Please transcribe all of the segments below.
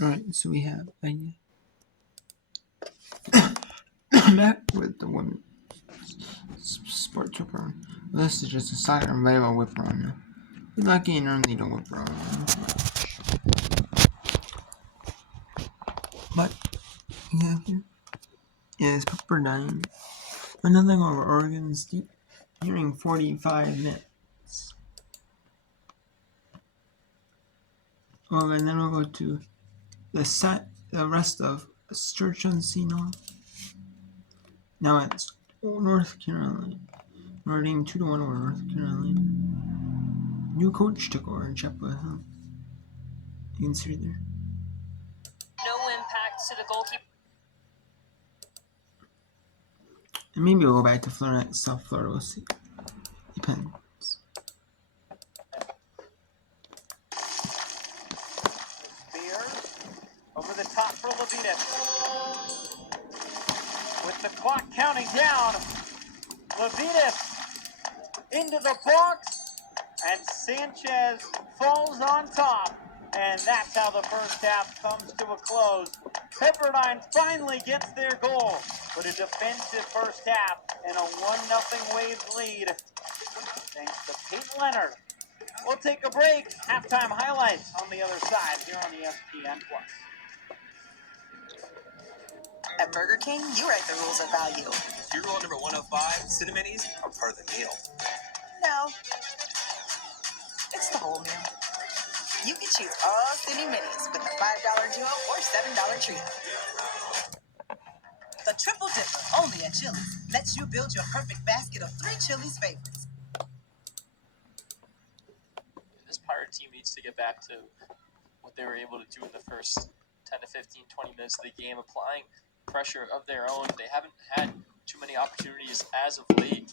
Alright, so we have back with the women sports whip around. This is just a soccer and volleyball whip around. You're lucky and only don't whip around. But we have here is Pepperdine. Another one over Oregon State. Hearing 45 minutes. Oh, and then we'll go to the rest of Church on Sea. Now it's North Carolina. Notre Dame 2-1 over North Carolina. New coach took over in Chapel Hill. You can see there. No impact to the goalkeeper. And maybe we'll go back to Florida, South Florida. We'll see. Depends. Spears over the top for Levitas. With the clock counting down, Levitas into the box, and Sanchez falls on top. And that's how the first half comes to a close. Pepperdine finally gets their goal, but a defensive first half and a 1-0 Waves lead. Thanks to Peyton Leonard. We'll take a break. Halftime highlights on the other side here on ESPN+. At Burger King, you write the rules of value. Your rule number 105, Cineminis are part of the meal. No. It's the whole meal. You can choose all Cine Minis with the $5 duo or $7 trio. The Triple Dipper, only at Chili's, lets you build your perfect basket of 3 Chili's favorites. This Pirate team needs to get back to what they were able to do in the first 10 to 15, 20 minutes of the game, applying pressure of their own. They haven't had too many opportunities as of late.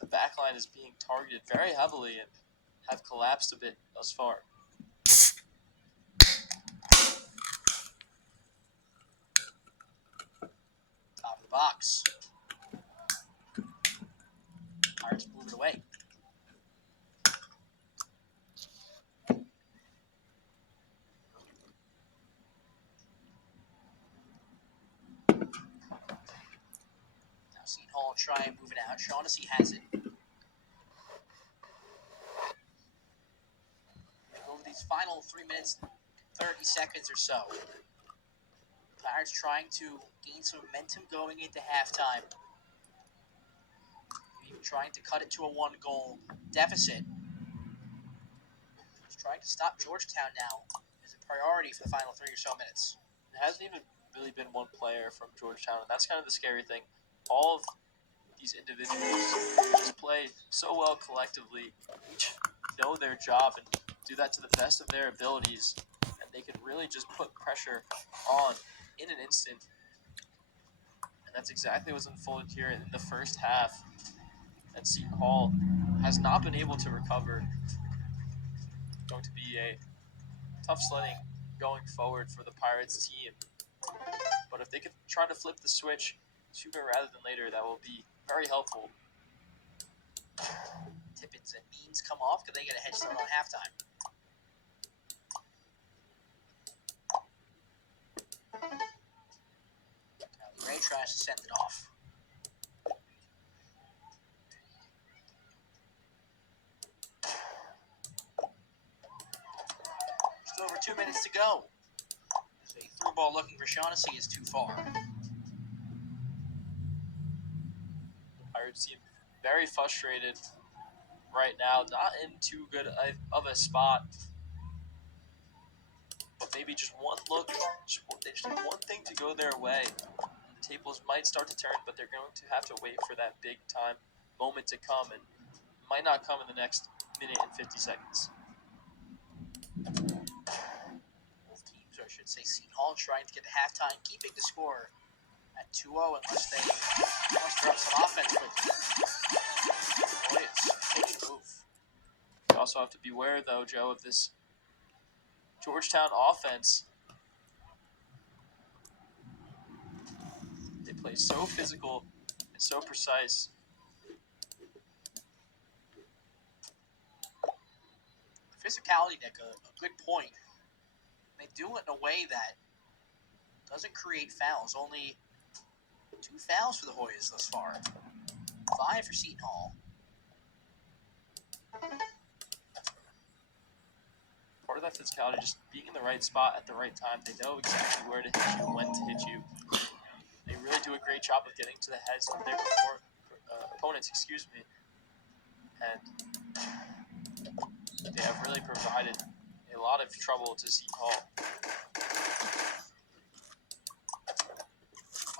The back line is being targeted very heavily and have collapsed a bit thus far. Top of the box. Pirates move it away. Now Seton Hall will try and move it out. Shaughnessy has it. Over these final 3 minutes, 30 seconds or so. Pirates trying to gain some momentum going into halftime. Even trying to cut it to a 1-goal deficit. Just trying to stop Georgetown now is a priority for the final 3 or so minutes. There hasn't even really been one player from Georgetown, and that's kind of the scary thing. All of these individuals just play so well collectively, each know their job and do that to the best of their abilities, and they can really just put pressure on in an instant. And that's exactly what's unfolded here in the first half. And Seton Hall has not been able to recover. Going to be a tough sledding going forward for the Pirates team. But if they could try to flip the switch sooner rather than later, that will be very helpful. Tippins and Means come off because they get a head start on halftime. Now Ray tries to send it off. Just over 2 minutes to go. So a through ball looking for Shaughnessy is too far. The Pirates seem very frustrated right now, not in too good of a spot. But maybe just one look, they just need one thing to go their way. The tables might start to turn, but they're going to have to wait for that big time moment to come, and it might not come in the next minute and 50 seconds. Both teams, or I should say Seton Hall, trying to get to halftime, keeping the score at 2-0 unless they muster up some offense quickly. Boy, it's a big move. You also have to beware, though, Joe, of this Georgetown offense. They play so physical and so precise. Physicality, Nick, a good point. They do it in a way that doesn't create fouls. Only 2 fouls for the Hoyas thus far. 5 for Seton Hall. Part of that physicality, just being in the right spot at the right time. They know exactly where to hit you, when to hit you. They really do a great job of getting to the heads of their opponents, and they have really provided a lot of trouble to Seton Hall.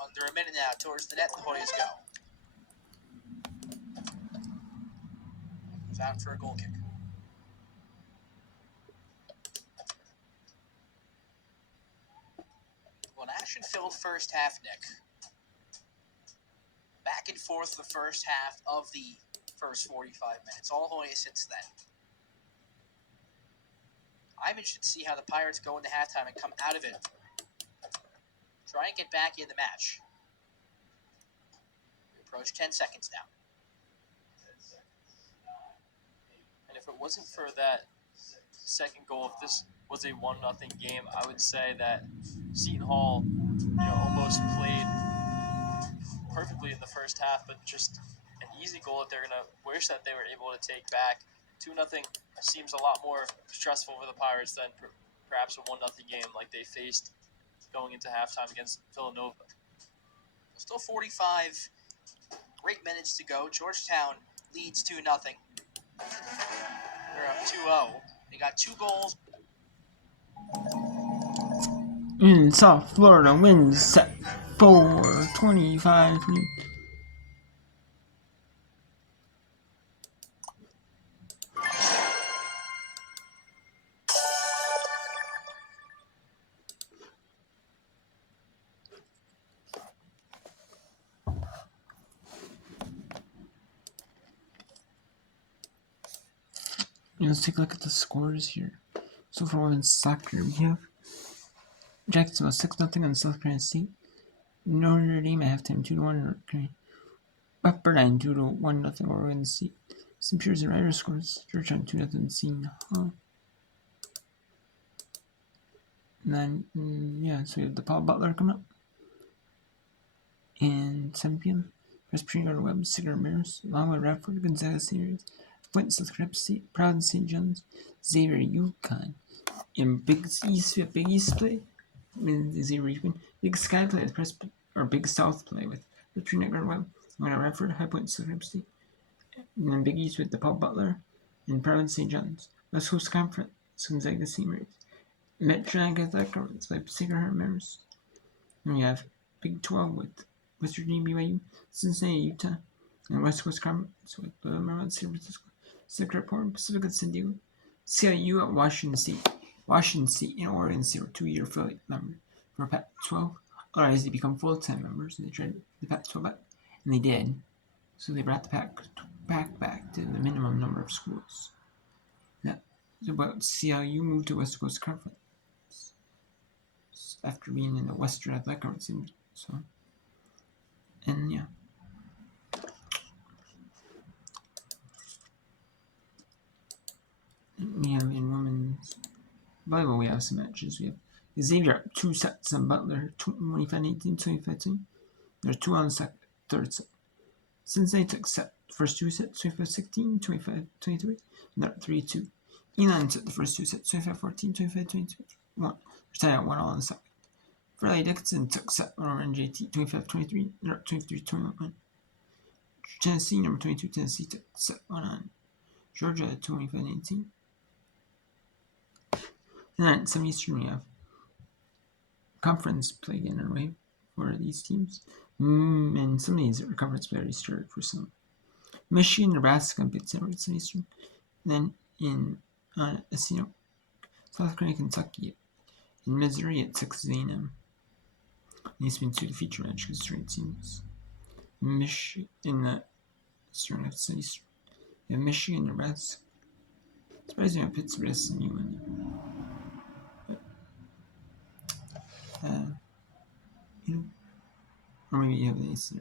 Under a minute now, towards the net, the Hoyas go. Goes out for a goal kick. Well, an action-filled first half, Nick. Back and forth the first half of the first 45 minutes. All Hoyas since then. I'm interested to see how the Pirates go into halftime and come out of it. Try and get back in the match. We approach 10 seconds now. And if it wasn't for that second goal, if this was a 1-0 game, I would say that Seton Hall, almost played perfectly in the first half, but just an easy goal that they're going to wish that they were able to take back. 2-0 seems a lot more stressful for the Pirates than perhaps a 1-0 game like they faced going into halftime against Villanova. Still 45 great minutes to go. Georgetown leads 2-0. They're up 2-0. They got 2 goals. In South Florida, wins set 4-25. Let's take a look at the scores here. So for women's soccer, we have Jacksonville 6-0 on South Carolina State. Notre Dame at halftime 2-1 North Carolina. Pepperdine 2-1 Oregon State. St. Peter's and Rider scores. Georgetown 2-0 Seton Hall. And then, so we have the Paul Butler coming up. And 7 p.m. Presbyterian Webb, Sigurd Maris, Longwood Radford, Gonzaga Series, Flint, South Carolina State, Proud St. John's, Xavier UConn. And Big East play. Xavier UConn. Big Sky play with Big South play with Presbyterian Webb, Longwood Radford, High Point, South Carolina State. And then Big East with the Paul Butler and Proud St. John's. West Coast Conference, Gonzaga Series. Metro Athletic Conference by Sigurd Maris. And we have Big 12 with West Virginia, BYU, Cincinnati, Utah, and West Coast Conference with Maryland, San Francisco, Sacramento, Pacific, and San Diego. CIU at Washington State. Washington State and Oregon State were 2-year affiliate members for Pac-12. Otherwise, they become full-time members, and they tried the Pac-12 back, and they did. So they brought the Pac back to the minimum number of schools. Yeah, but CIU moved to West Coast Conference after being in the Western Athletic Conference. So, and yeah. We have in women's volleyball, we have some matches. We have Xavier up 2 sets on Butler, 25-18, 25-20. There's 2 on the third set. Cincinnati took first 2 sets, 25-16, 25-23, and they're up 3-2. Elon took the first 2 sets, 25-14, 25-22. They're tied at 1 all on the second. Fairleigh Dickinson took set 1 over NJT, 25-23, they're up 23-21. Tennessee, number 22, Tennessee took set 1 on Georgia at 25-19. And then at some Eastern, we have conference play again underway for these teams. And some of these are conference play already started for some. Michigan, Nebraska, and Pitt Center at some Eastern. And then in South Carolina, Kentucky, in Missouri at Texas A&M. These been to the feature match because straight teams. Michigan in the Eastern at Eastern. You have Michigan, Nebraska. Surprisingly, Pittsburgh has SMU in there. Or maybe you have these. You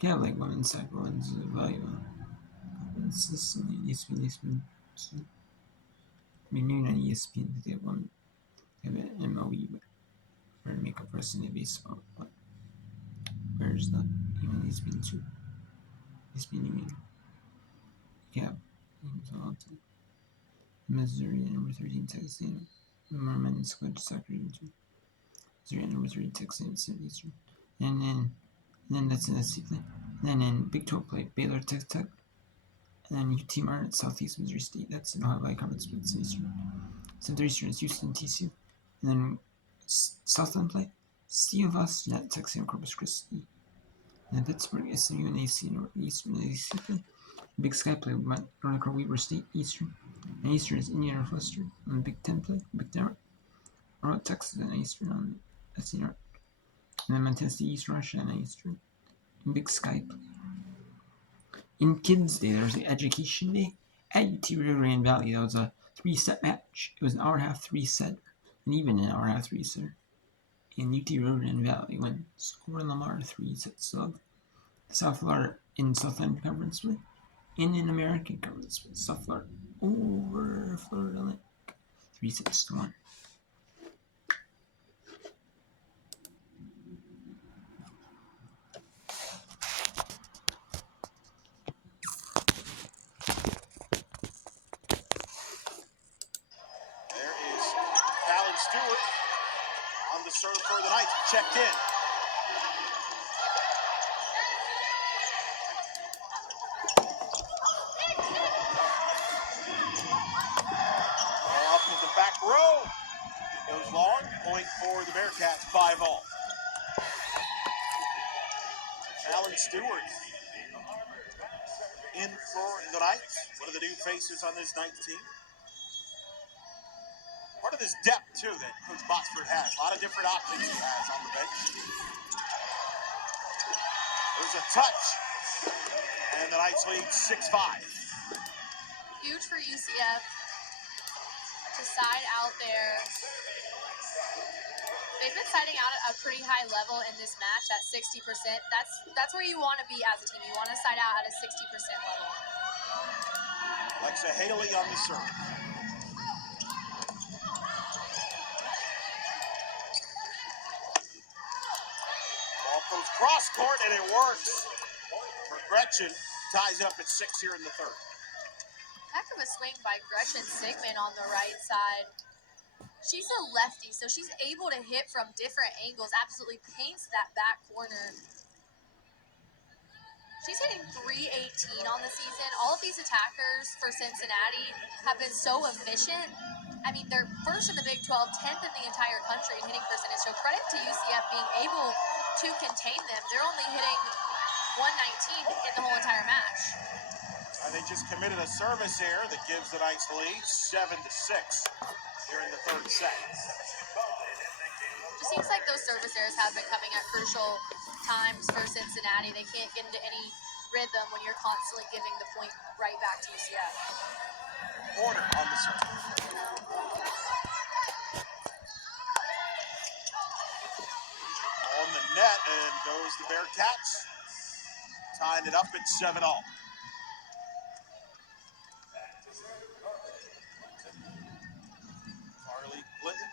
can have like women's soccer, ones volleyball. It's just ESPN. So, maybe not ESPN, but they have one. have an MOE where to make up for Sunday baseball. But where's the even these being two? These being even. Yeah. Missouri number 13 Texas A&M. Men's college soccer into Missouri number 3 Texas A&M Eastern. And then that's in the SEC play. And then in Big 12 play, Baylor Tech Tech. And then UT Martin at Southeast Missouri State. That's in Ohio Valley Conference, but it's Eastern. Center Eastern is Houston TCU. And then Southland play, Sea of Austin at Texas A&M Corpus Christi. And then Pittsburgh SMU and AC Northeastern AC play. Big Sky play, Northern Weber State Eastern. And Eastern is Indiana Northwestern. On the Big 10 play, Big 10 Texas and Eastern on SC North. And then Montana State Eastern Russia and Eastern. And Big Sky play. In Kids Day, there was the Education Day at UT Rio Grande Valley. That was a 3-set match. It was an hour and a half 3-set, and even an hour and a half 3-set. And UT Rio Grande Valley wins over Lamar 3-sets. So South Florida in Southland Conference play, and in American Conference play, South Florida over Florida Atlantic 3-1. Stewart on the serve for the Knights, checked in. Up with the back row. Goes long, point for the Bearcats, 5-all. Alan Stewart in for the Knights, one of the new faces on this Knights team. Part of this depth, too, that Coach Botsford has. A lot of different options he has on the bench. There's a touch. And the Knights lead 6-5. Huge for UCF to side out there. They've been siding out at a pretty high level in this match at 60%. That's where you want to be as a team. You want to side out at a 60% level. Alexa Haley on the serve. Ball goes cross court, and it works. For Gretchen, ties it up at 6 here in the third. Heck of a swing by Gretchen Sigmund on the right side. She's a lefty, so she's able to hit from different angles, absolutely paints that back corner. She's hitting .318 on the season. All of these attackers for Cincinnati have been so efficient. I mean, they're first in the Big 12, 10th in the entire country in hitting percentage. So credit to UCF being able to contain them. They're only hitting .119 in the whole entire match. They just committed a service error that gives the Knights the lead, 7-6 here in the third set. It seems like those service errors have been coming at crucial times for Cincinnati. They can't get into any rhythm when you're constantly giving the point right back to UCF. Porter on the serve. On the net, and goes the Bearcats. Tying it up at 7-all. Carly Clinton